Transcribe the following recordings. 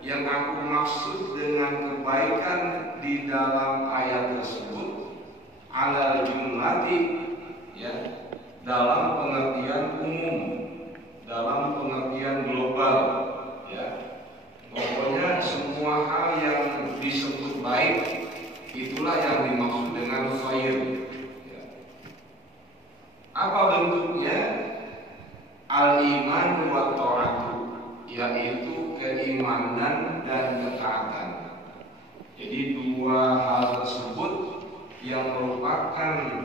yang aku maksud dengan kebaikan di dalam ayat tersebut alal jumlati, ya, dalam pengertian umum, dalam pengertian global, ya. Pokoknya semua hal yang disebut baik itulah yang dimaksud dengan khair, ya. Apa bentuknya? Al-iman wa ta'atu, yaitu keimanan dan ketaatan. Jadi dua hal tersebut yang merupakan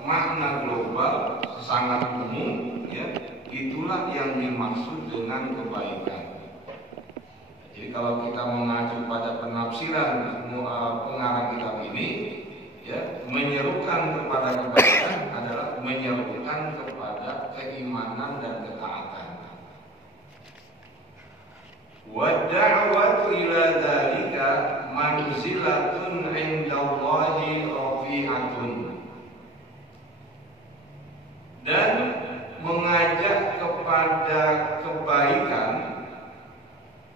makna global sangat umum, ya, itulah yang dimaksud dengan kebaikan. Jadi kalau kita mengacu pada penafsiran pengarang kitab ini, ya, menyerukan kepada kebaikan adalah menyerukan kepada keimanan dan ketaatan. Wa da'watu ila dzalika manzilatun 'indallahi rafi'atun. Dan mengajak kepada kebaikan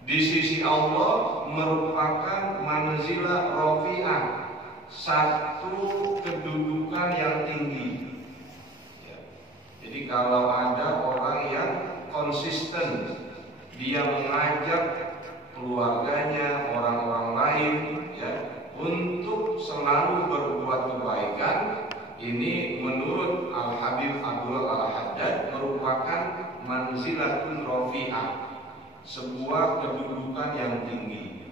di sisi Allah merupakan manzilah rafi'ah, satu kedudukan yang tinggi, ya. Jadi kalau ada orang yang konsisten, dia mengajak keluarganya, orang-orang lain, ya, untuk selalu berbuat kebaikan, ini menurut Al-Habib Abdul Al-Haddad merupakan manzilatun rafi'ah, sebuah kedudukan yang tinggi.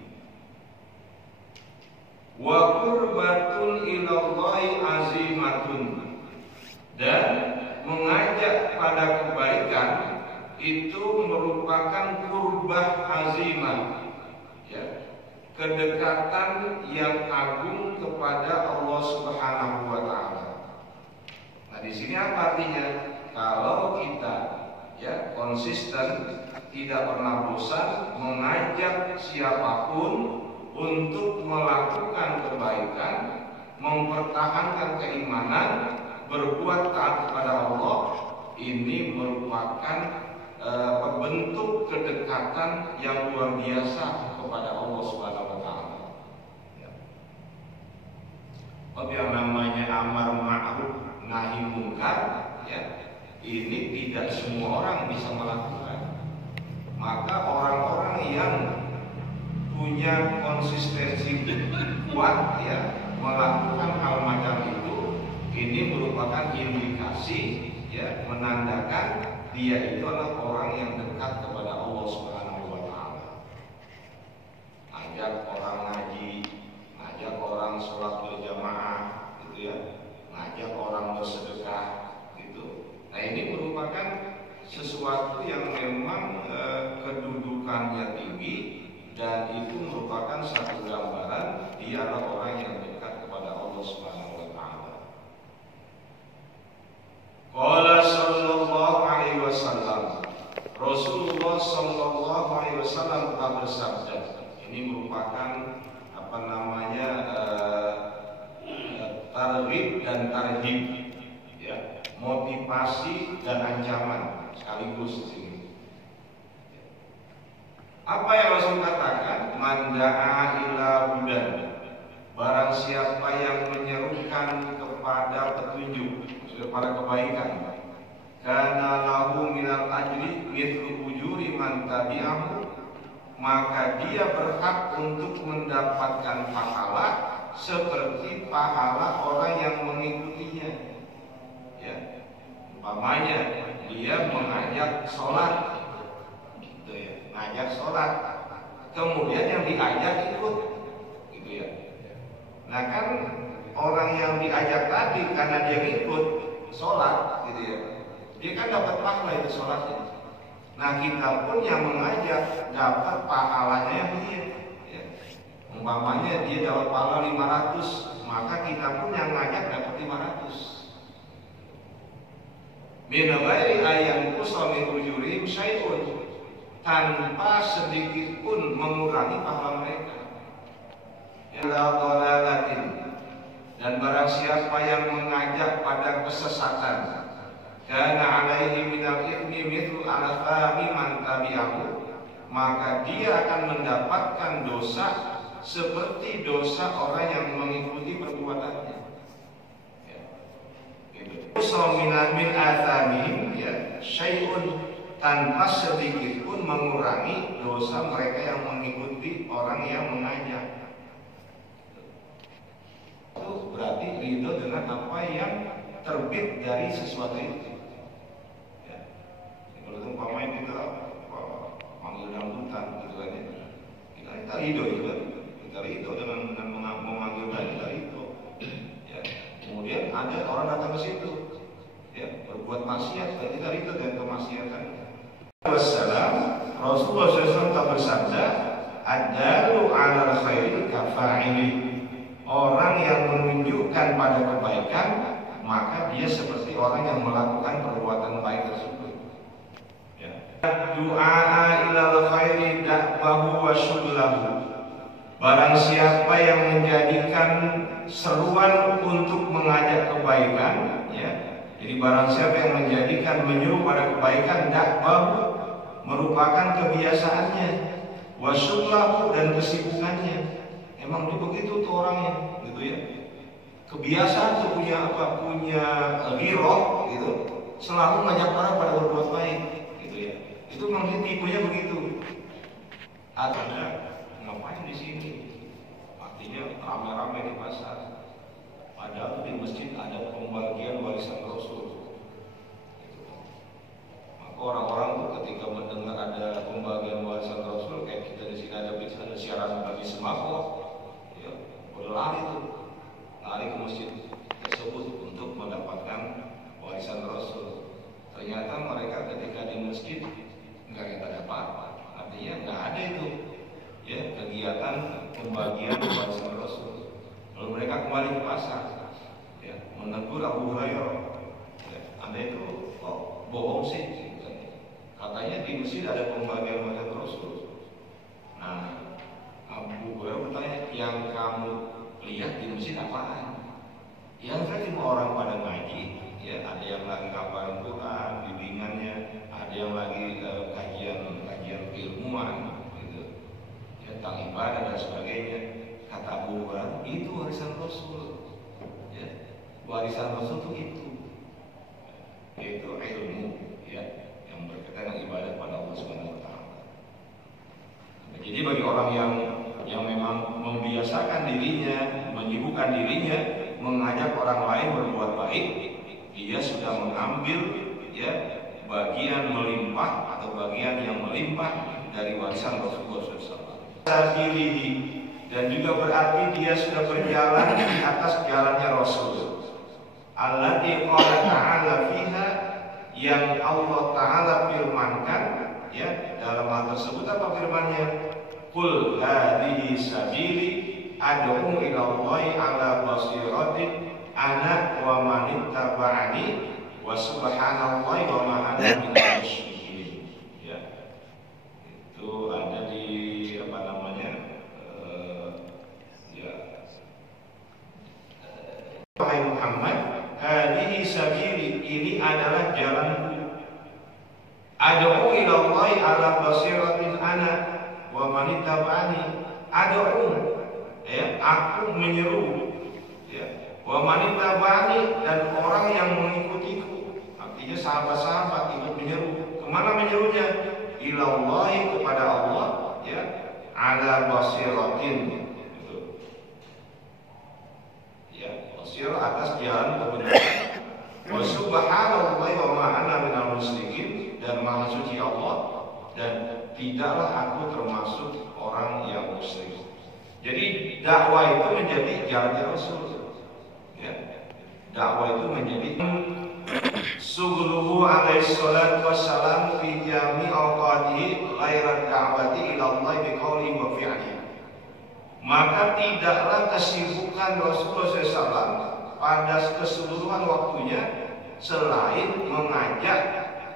Wa qurbatun ilallahi azimatun. Dan mengajak pada kebaikan itu merupakan qurbah azimah, ya, kedekatan yang agung kepada Allah Subhanahu wa taala. Nah, di sini apa artinya? Kalau kita, ya, konsisten, tidak pernah bosan mengajak siapapun untuk melakukan kebaikan, mempertahankan keimanan, berbuat taat kepada Allah, ini merupakan bentuk kedekatan yang luar biasa kepada Allah Subhanahu wa taala. Ya. Yang namanya amar ma'ruf nahi munkar, ya, ini tidak semua orang bisa melakukan. Maka orang-orang yang punya konsistensi kuat, ya, melakukan hal macam itu, ini merupakan indikasi, ya, menandakan dia itu adalah orang yang dekat kepada Allah Subhanahu wa taala. Ngajak orang ngaji, ngajak orang sholat berjamaah, gitu, ya, ngajak orang bersedekah, gitu. Nah, ini merupakan sesuatu yang memang kedudukannya tinggi, dan itu merupakan satu gambaran dia adalah orang yang dekat kepada Allah Subhanahu wa taala. Qala sallallahu alaihi wasallam, Rasulullah sallallahu alaihi wasallam telah bersabda. Ini merupakan targhib dan tarhib, ya, motivasi dan ancaman sekaligus di sini. Apa yang Rasul katakan? Man da'a ila hudan, barang siapa yang menyerukan kepada petunjuk, kepada kebaikan, kana lahu minal ajri mithlu ujuri man tabi'ahu, maka dia berhak untuk mendapatkan pahala seperti pahala orang yang mengikutinya, ya. Umpamanya dia mengajak sholat, gitu, ya, ngajak sholat, kemudian yang diajak ikut, gitu, ya. Nah, kan orang yang diajak tadi karena dia ikut sholat, gitu, ya, dia kan dapat pahala itu sholatnya. Nah, kita pun yang mengajak dapat pahalanya yang dia, ya. Umpamanya dia dapat pahala 500, maka kita pun yang ngajak dapat 500. Min ghairi ayyan qusami ujurihim syai'un, tanpa sedikit pun mengurangi pahala mereka. Ila dhalalatin, dan barang siapa yang mengajak pada kesesatan, kana alaihi minal ithmi mithlu alafami man tabi'ahu, maka dia akan mendapatkan dosa seperti dosa orang yang mengikuti perbuatannya. Ya. Gitu. Min athamihim ya syai'un, tanpa sedikit pun mengurangi dosa mereka yang mengikuti orang yang mengajak. Itu berarti ridho dengan apa yang terbit dari sesuatu itu. Ya. Kalau umpamanya kita manggil dangdutan gitu kan ya, kita ridho itu kan, kita ridho dengan memanggil kita ridho. Ya. Kemudian ada orang datang ke situ, ya berbuat maksiat, dan kita ridho dengan kemaksiatan. Wassalam, Rasulullah SAW bersabda, "Adalu 'alal khairi kafa'ili." Orang yang menunjukkan pada kebaikan, maka dia seperti orang yang melakukan perbuatan baik tersebut. Ya. Du'a ilal khairi da'bahu wa syuglahu. Barang siapa yang menjadikan seruan untuk mengajak kebaikan, ya. Jadi barang siapa yang menjadikan menyuruh pada kebaikan, da'bahu merupakan kebiasaannya, wa syuglahu dan kesibukannya. Emang dia begitu tuh orangnya, gitu ya. Kebiasaan tuh punya apa? Punya ghirah, gitu. Selalu ngajak orang pada berbuat baik, gitu ya. Itu memang tipenya begitu. Ada ngapain di sini? Artinya rame-rame di pasar. Padahal di masjid ada pembagian warisan Rasul. Gitu. Maka orang-orang tuh ketika mendengar ada pembagian warisan Rasul, kayak kita di sini ada siaran bagi sembako. Lari ke masjid tersebut untuk mendapatkan warisan Rasul. Ternyata mereka ketika di masjid nggak ada apa-apa, artinya nggak ada itu, ya kegiatan pembagian warisan Rasul. Lalu mereka kembali ke pasar, ya menegur Abu Hurairah, ya, Anda itu bohong sih, katanya di masjid ada pembagian warisan Rasul. Nah, Abu Hurairah bertanya, yang kamu lihat di masjid apaan? Yang saya cuma orang pada ngaji, ya ada yang lagi kafaran Quran, bimbingannya, ada yang lagi kajian ilmuwan, gitu, ya, tentang ibadah dan sebagainya. Kata Abu Hurairah, itu warisan Rasul, ya, warisan Rasul itu yaitu ilmu, ya, yang berkaitan dengan ibadah pada Allah Subhanahu Wa Taala. Jadi bagi orang yang memang membiasakan dirinya, menyibukkan dirinya, mengajak orang lain berbuat baik, dia sudah mengambil, ya, bagian melimpah atau bagian yang melimpah dari warisan Rasulullah SAW. Dan juga berarti dia sudah berjalan di atas jalannya Rasul. Allati qala ta'ala fiha, yang Allah Ta'ala firmankan, ya, dalam hal tersebut apa firmannya? Qul hadhihi sabili ad'u ila Allahi ala basiratin ana wa man ittaba'ani wa subhanallahi wa ma ana minal musyrikin. Ya. Itu ada di apa namanya? Wahai Muhammad, hadhihi sabili, ini adalah jalanku. Ad'u ila Allahi ala basiratin ana wa man ittaba'ani. Ad'u, ya, aku menyeru, ya, wa man ittaba'ani, dan orang yang mengikutiku. Artinya sahabat-sahabat ikut menyeru. Kemana menyerunya? Ila Allahi, kepada Allah, ya, ala basiratin, gitu. Ya, basir atas jalan kebenaran. Wa subhanallahi wa ma ana minal musyrikin, dan maha suci Allah, dan tidaklah aku termasuk orang yang musyrik. Jadi dakwah itu menjadi jalan Rasul, ya. Dakwah itu menjadi sugluhu alaihi salatu wassalam fi jami' awqatihi ghairat da'wati ila Allah biqauli wa fi'li. Maka tidaklah kesibukan Rasulullah SAW pada keseluruhan waktunya selain mengajak,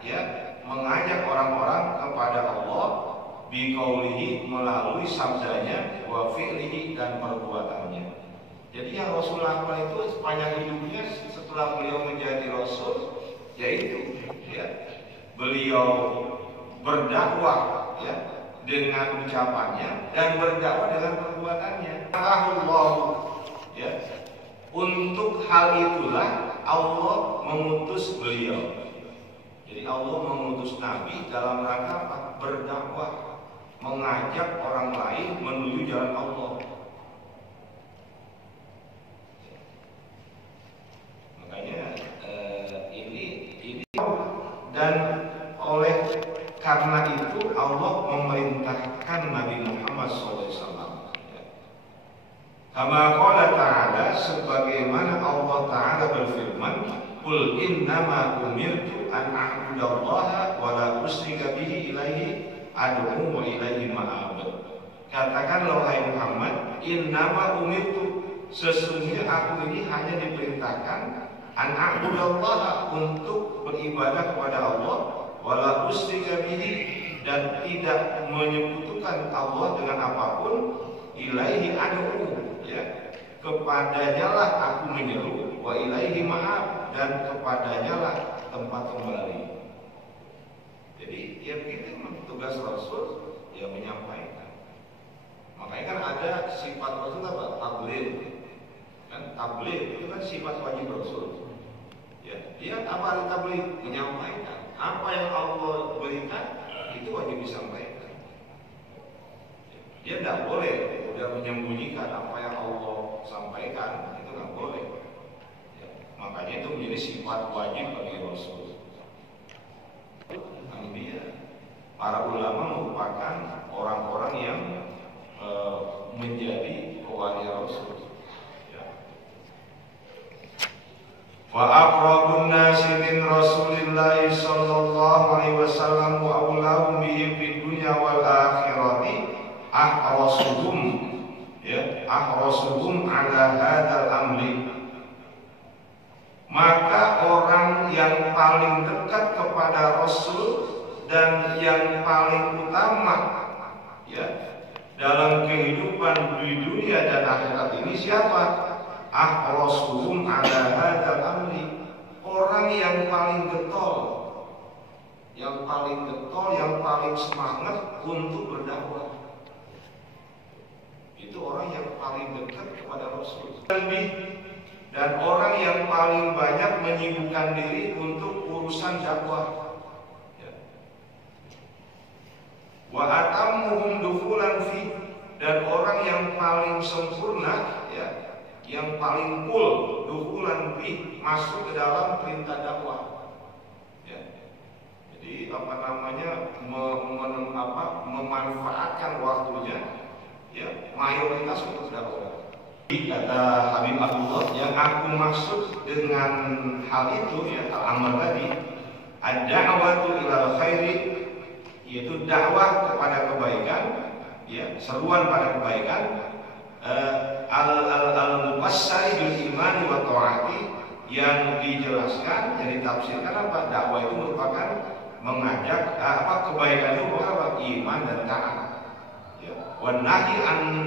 ya, mengajak orang-orang kepada Allah biqaulihi, melalui sabdanya, wa fi'lihi, dan perbuatannya. Jadi yang Rasul lakukan itu sepanjang hidupnya setelah beliau menjadi Rasul, yaitu, ya, beliau berdakwah, ya, dengan ucapannya dan berdakwah dengan perbuatannya. Allah, ya. Untuk hal itulah Allah mengutus beliau. Jadi Allah mengutus Nabi dalam rangka apa? Berdakwah, mengajak orang lain menuju jalan Allah. Makanya ini dan oleh karena itu Allah memerintahkan Nabi Muhammad SAW. Kama qala ta'ala, sebagaimana Allah Ta'ala berfirman, qul innama umirtu an a'budallaha wa la usyrika bihi ilaihi ad'u wa ilaihi ma'ab. Katakanlah wahai Muhammad, innama umirtu, sesungguhnya aku ini hanya diperintahkan an a'budallaha, untuk beribadah kepada Allah, wa la usyrika bihi, dan tidak menyekutukan Allah dengan apapun, ilaihi ad'u, ya, kepadanya lah aku menyeru, wa ilaihi ma'ab, dan kepadanya lah tempat kembali. Jadi ya begitu tugas Rasul, ya menyampaikan. Makanya kan ada sifat Rasul apa? Tabligh. Kan tabligh itu kan sifat wajib Rasul. Ya, dia apa tabligh? Menyampaikan apa yang Allah berikan, itu wajib disampaikan. Dia tidak boleh udah menyembunyikan apa yang Allah sampaikan, itu nggak boleh. Ya, makanya itu menjadi sifat wajib bagi Rasul. Nah, dia para ulama merupakan orang-orang yang menjadi pewali Rasul. Ya. Wa aqrabun nasi min Rasulillah sallallahu alaihi wasallam wa aulahum bihi fid dunya wal akhirati ahrasuhum, ya, ahrasuhum ala hadzal amri. Maka orang yang paling dekat kepada Rasul dan yang paling utama, ya, dalam kehidupan di dunia dan akhirat ini siapa? Ahrasuhum ala hadzal amri. Orang yang paling getol, yang paling semangat untuk berdakwah. Itu orang yang paling dekat kepada Rasul. Dan orang yang paling banyak menyibukkan diri untuk urusan dakwah. Wa atammuhum dukhulan fi, dan orang yang paling sempurna, ya, yang paling full dukhulan fi, masuk ke dalam perintah dakwah. Ya. Jadi memanfaatkan waktunya, ya, mayoritas untuk dakwah. Kata Habib Abdullah, yang aku maksud dengan hal itu, ya, al-amr tadi, ad-da'watu ilal khairi, yaitu dakwah kepada kebaikan, ya, seruan pada kebaikan, al-mufassari bil imani wa ta'ati, yang dijelaskan, yang ditafsirkan apa? Dakwah itu merupakan mengajak kebaikan itu merupakan apa? Iman dan taat. Wan nahi an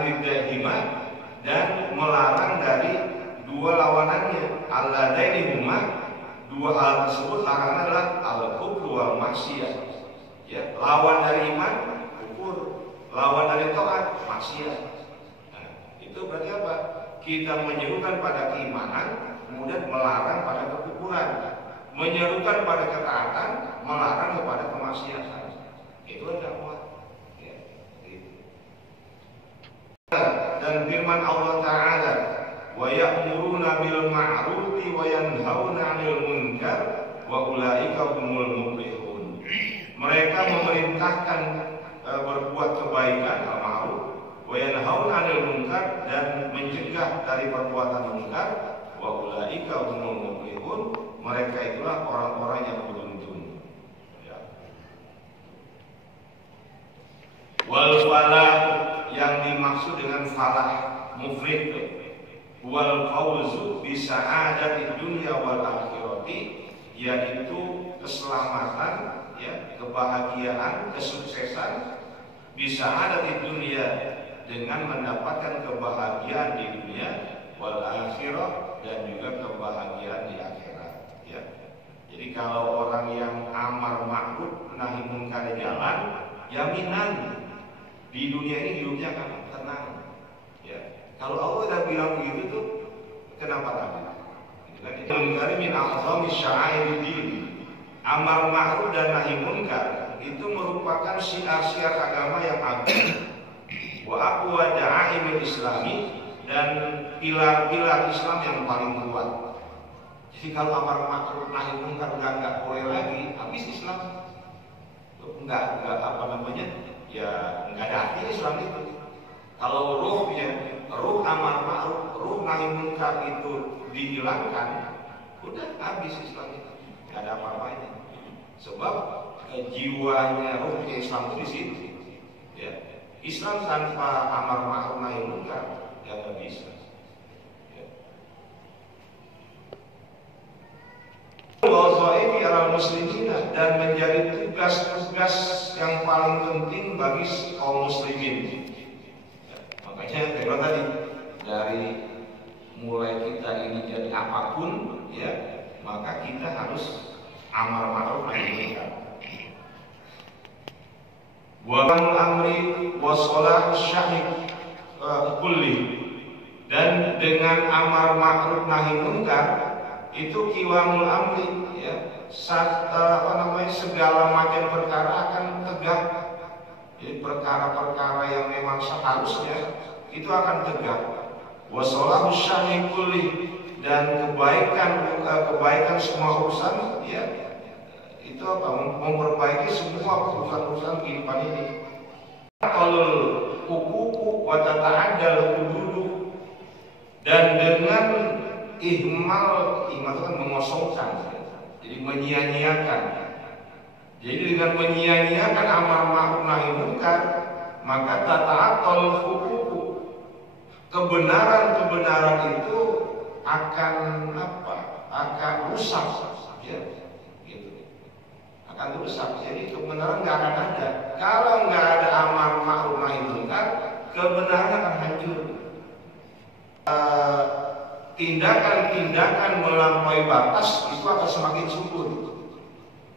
riddahima, dan melarang dari dua lawanannya. Alladaini huma, dua hal tersebut larangan adalah al-kufru wal maksiyah. Ya, lawan dari iman kufur, lawan dari taat maksiat. Nah, itu berarti apa? Kita menyerukan pada keimanan, kemudian melarang pada kekufuran, menyerukan pada ketaatan, melarang kepada kemaksiatan. Itulah dakwah. Dan firman Allah Ta'ala, wa ya'muruna bil ma'rufi wa yanhauna 'anil munkar wa ulaika humul muflihun. Mereka memerintahkan berbuat kebaikan, al-ma'ruf, wa yanhauna 'anil munkar, dan mencegah dari perbuatan munkar, wa ulaika humul muflihun. Mereka itulah orang-orang yang beruntung. Ya. Wal falah, yang dimaksud dengan falah, muflih, wal fauzu bi sa'adati dunya wal akhirati, yaitu keselamatan, ya, kebahagiaan, kesuksesan, bi sa'adati dunya, dengan mendapatkan kebahagiaan di dunia, wal akhirah, dan juga kebahagiaan di akhirat, ya. Jadi kalau orang yang amar ma'ruf nahi munkar jalan, jaminan di dunia ini hidupnya akan tenang. Ya. Kalau Allah udah bilang begitu tuh, kenapa takut? Mungkar min a'zami sya'airuddin. Amar ma'ruf dan nahi munkar itu merupakan syiar-syiar agama yang agung. Wa aqwa da'aimil islami, dan pilar-pilar Islam yang paling kuat. Jadi kalau amar ma'ruf nahi munkar nggak boleh lagi, habis Islam. Nggak apa namanya? Ya nggak ada artinya Islam itu. Kalau ruh amar ma'ruf, ruh nahi munkar itu dihilangkan, udah habis Islam itu, nggak ada apa-apanya. Sebab jiwanya ruhnya Islam itu di situ. Ya. Islam tanpa amar ma'ruf nahi munkar ya nggak bisa. Ya. Waza'ifi alal muslimin, dan menjadi tugas-tugas yang paling penting bagi kaum muslimin. Ya. Makanya tema tadi dari mulai kita ini jadi apapun, ya, maka kita harus amar ma'ruf nahi munkar. Wa amrul amri wa sholahus syahid kulli, dan dengan amar ma'ruf nahi munkar itu kiwamul amri, ya, segala macam perkara akan tegak. Jadi perkara-perkara yang memang seharusnya itu akan tegak. Wassalahus sya'ni kulli, dan kebaikan semua urusan, ya, itu apa? Memperbaiki semua urusan-urusan kehidupan ini. Kalau hukuku wa tata'addal hududu, dan dengan ihmal itu kan mengosongkan, jadi menyia-nyiakan. Jadi dengan menyia-nyiakan amar ma'ruf nahi munkar, maka tata'addal hukuku, kebenaran itu akan apa? Akan rusak, ya, gitu. Akan rusak. Jadi kebenaran nggak akan ada. Kalau nggak ada amar ma'ruf nahi munkar, kebenaran akan hancur. Tindakan-tindakan melampaui batas itu akan semakin subur.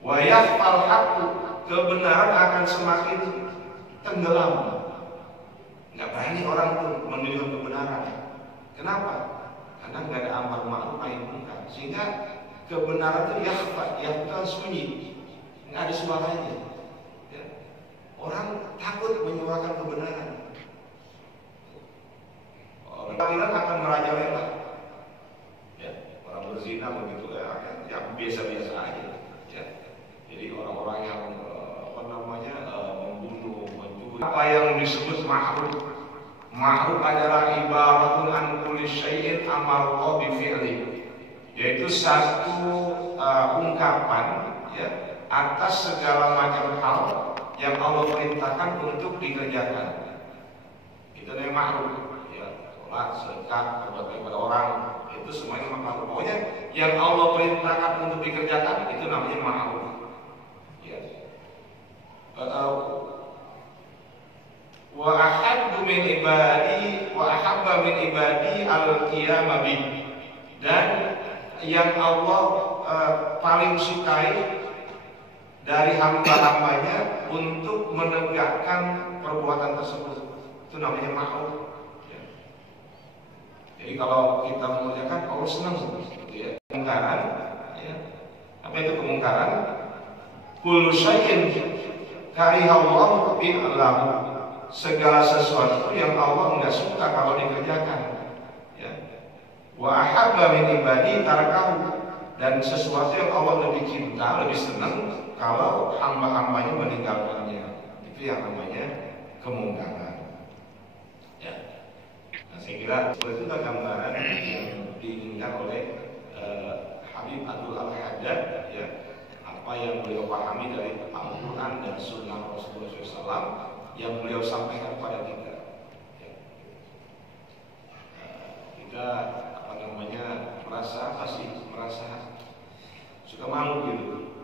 Wa yahfal haqqu, kebenaran akan semakin tenggelam. Nggak berani orang pun menunjukkan kebenaran. Kenapa? Karena nggak ada amar ma'ruf nahi munkar, sehingga kebenaran itu yakhfa sunyi, nggak ada suaranya. Ya. Orang takut menyuarakan kebenaran. Orang akan merajalela. Ya, orang berzina begitu ya biasa-biasa aja. Ya. Jadi orang-orang yang membunuh, mencuri. Apa yang disebut ma'ruf? Ma'ruf adalah ibaratun an kulli syai'in amarallahu bi fi'li, yaitu satu ungkapan, ya, atas segala macam hal yang Allah perintahkan untuk dikerjakan. Itu namanya ma'ruf, ya, sholat, zakat, berbakti kepada orang, itu semuanya ma'ruf. Pokoknya yang Allah perintahkan untuk dikerjakan itu namanya ma'ruf. Ya. Wa ahabba min ibadi al-qiyam bih, dan yang Allah paling sukai dari hamba-hambanya untuk menegakkan perbuatan tersebut, itu namanya ma'ruf. Ya. Jadi kalau kita mengerjakan, Allah senang, gitu ya. Kemungkaran, ya. Apa itu kemungkaran? Kullu syai'in karihallahu fi'lahu, segala sesuatu yang Allah enggak suka kalau dikerjakan, ya. Wa ahabba min ibadi tarakahu, dan sesuatu yang Allah lebih cinta, lebih senang kalau hamba-hambanya meninggalkannya, itu yang namanya kemungkaran. Ya. Nah, saya kira itu gambaran yang diinginkan oleh Habib Abdul Al-Haddad, ya, apa yang beliau pahami dari Al-Quran dan Sunnah Rasulullah SAW yang beliau sampaikan kepada kita. Ya. Kita merasa suka malu gitu.